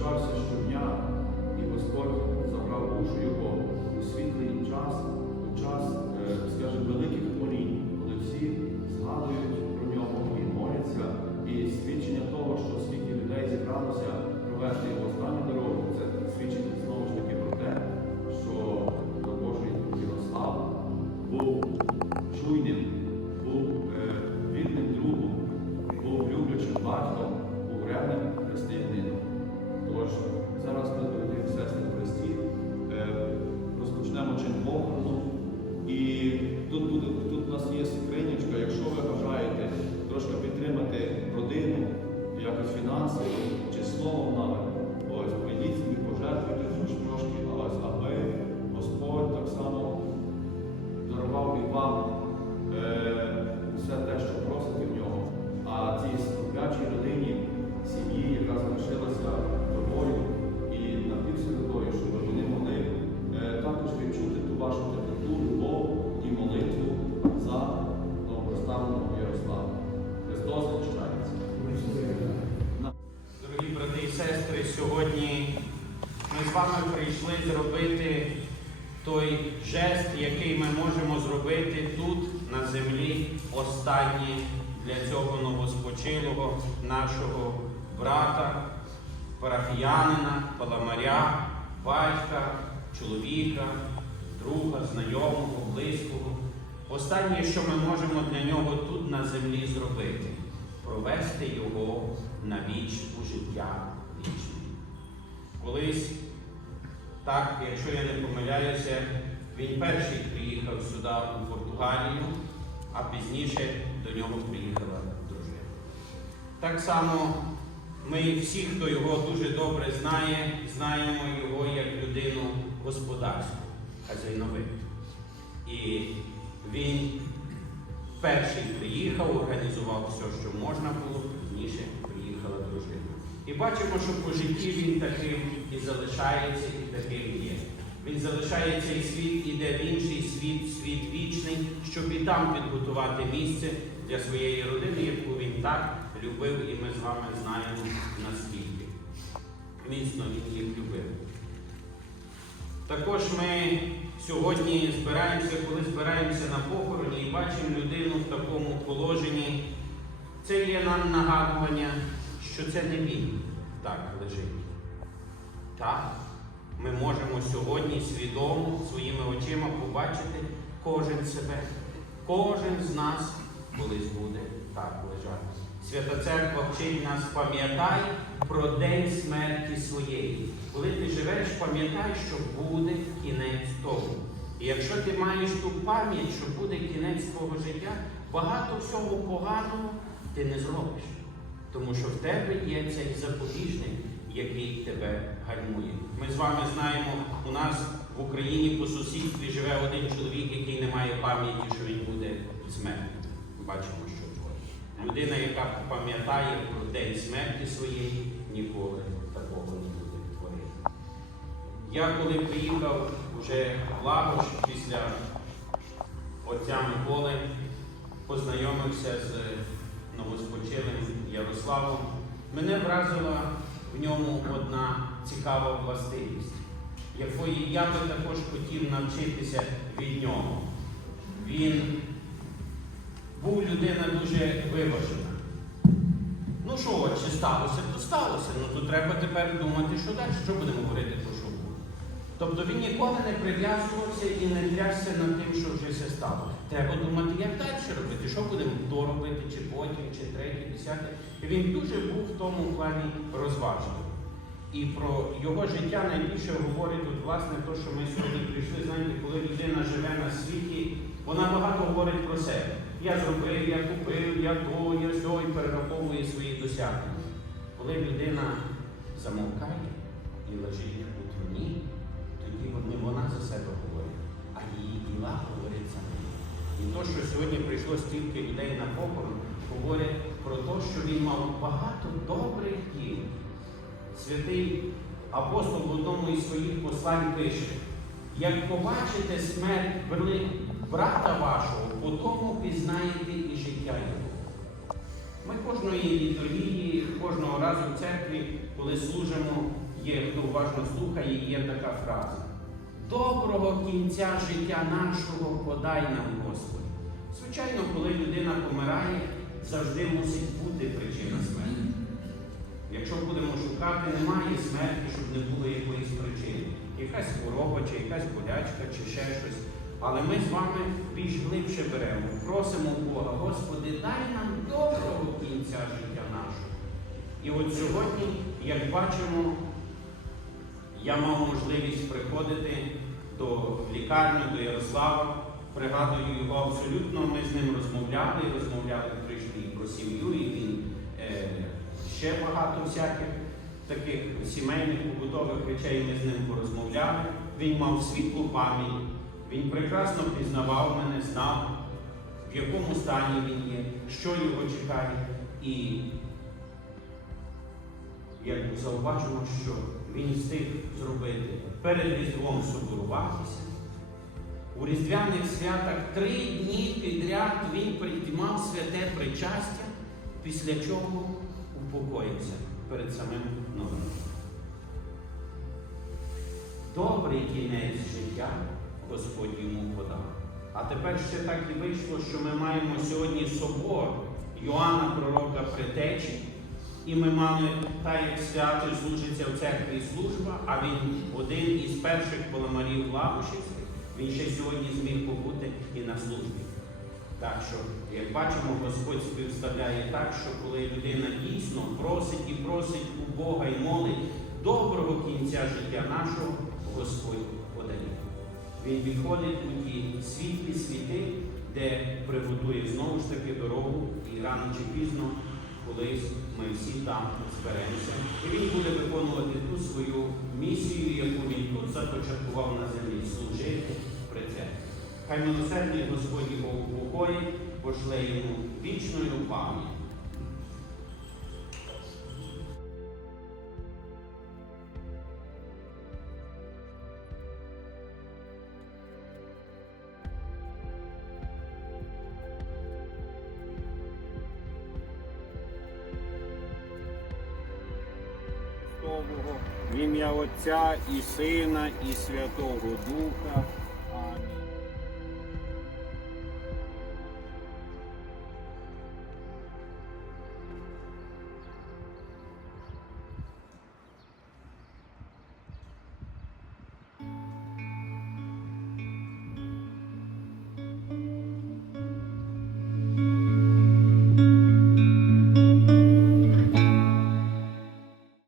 він щодня, і Господь забрав душу його у світлий час, у час, е, скажімо, великих молінь, коли всі згадують про нього і моляться. І свідчення того, що скільки людей зібралося провести його останню дорогу, це свідчення знову ж вами прийшли зробити той жест, який ми можемо зробити тут, на землі, останній для цього новоспочилого нашого брата, парафіянина, паламаря, батька, чоловіка, друга, знайомого, близького. Останнє, що ми можемо для нього тут на землі зробити провести його на віч у життя вічне. Колись, так, якщо я не помиляюся, він перший приїхав сюди у Португалію, а пізніше до нього приїхала дружина. Так само ми всі, хто його дуже добре знає, знаємо його як людину господарську, хазяйновиту. І він перший приїхав, організував все, що можна було, пізніше приїхала дружина. І бачимо, що по житті він таким і залишається, і таким є. Він залишає цей світ, іде в інший світ, світ вічний, щоб і там підготувати місце для своєї родини, яку він так любив, і ми з вами знаємо наскільки. Міцно він їх любив. Також ми сьогодні збираємося, коли збираємося на похороні і бачимо людину в такому положенні. Це є нам нагадування, що це не він так лежить. Так, ми можемо сьогодні свідомо своїми очима побачити кожен себе. Кожен з нас колись буде так лежати. Свята Церква вчить нас, пам'ятай про день смерті своєї. Коли ти живеш, пам'ятай, що буде кінець тому. І якщо ти маєш ту пам'ять, що буде кінець твого життя, багато всього поганого ти не зробиш. Тому що в тебе є цей запобіжник, який тебе гальмує. Ми з вами знаємо, у нас в Україні по сусідстві живе один чоловік, який не має пам'яті, що він буде смертним. Бачимо, що творить. Людина, яка пам'ятає про день смерті своєї, ніколи такого не буде творити. Я коли приїхав вже в Лагош після отця Миколи, познайомився з новоспочилим Ярославом, Мене вразила в ньому одна цікава властивість, якої я би також хотів навчитися від нього. Він був людина дуже виважена. Ну що, чи сталося, то сталося. Ну то треба тепер думати, що далі, що будемо говорити про що буде. Тобто він ніколи не прив'язувався і не трясся над тим, що вже все стало. Треба думати, як далі робити, що будемо то робити, чи потім, чи третє, десяте. Він дуже був в тому плані розважливий. І про його життя найбільше говорить от, власне те, що ми сьогодні прийшли. Знаєте, коли людина живе на світі, вона багато говорить про себе. Я зробив, я купив, я то, я сьо, і перераховує свої досягнення. Коли людина замовкає і лежить у труні, тоді вона за себе говорить, І то, що сьогодні прийшло стільки людей на похорон, говорять про те, що він мав багато добрих діл. Святий апостол в одному із своїх послань пише: як побачите смерть вели- брата вашого, по тому пізнаєте і життя його. Ми кожної літургії, кожного разу в церкві, коли служимо, є, хто уважно слухає, є така фраза. Доброго кінця життя нашого подай нам, Господи. Звичайно, коли людина помирає, завжди мусить бути причина смерті. Якщо будемо шукати, немає смерті, щоб не було якоїсь причини. Якась хвороба, чи якась болячка, чи ще щось. Але ми з вами більш глибше беремо, просимо Бога, Господи, дай нам доброго кінця життя нашого. І от сьогодні, як бачимо, я мав можливість приходити до лікарні, до Ярослава. Пригадую його абсолютно. Ми з ним розмовляли, розмовляли трішки про сім'ю, і він е, ще багато всяких таких сімейних побутових речей ми з ним порозмовляли. Він мав світлу пам'ять, він прекрасно пізнавав мене, знав, в якому стані він є, що його чекає. І як зауважимо, що він встиг зробити перед Різдвом соборуватися. У Різдвяних святах три дні підряд він приймав святе причастя, після чого упокоївся перед самим новим. Добрий кінець життя Господь йому подав. А тепер ще так і вийшло, що ми маємо сьогодні собор Йоанна Пророка Притечі, і ми мали та як свято служиться в церкві служба, а він один із перших поломарів Лавушівських, він ще сьогодні зміг побути і на службі. Так що, як бачимо, Господь співставляє так, що коли людина дійсно просить і просить у Бога і молить доброго кінця життя нашого, Господь подає. Він відходить у ті світлі світи, де приготує знову ж таки дорогу, і рано чи пізно, колись ми всі там зберемося. І він буде виконувати ту свою місію, яку він тут започаткував на землі. Хай милосердний Господь його упокоїть, пошле йому вічною пам'ять. В ім'я Отця і Сина, і Святого Духа.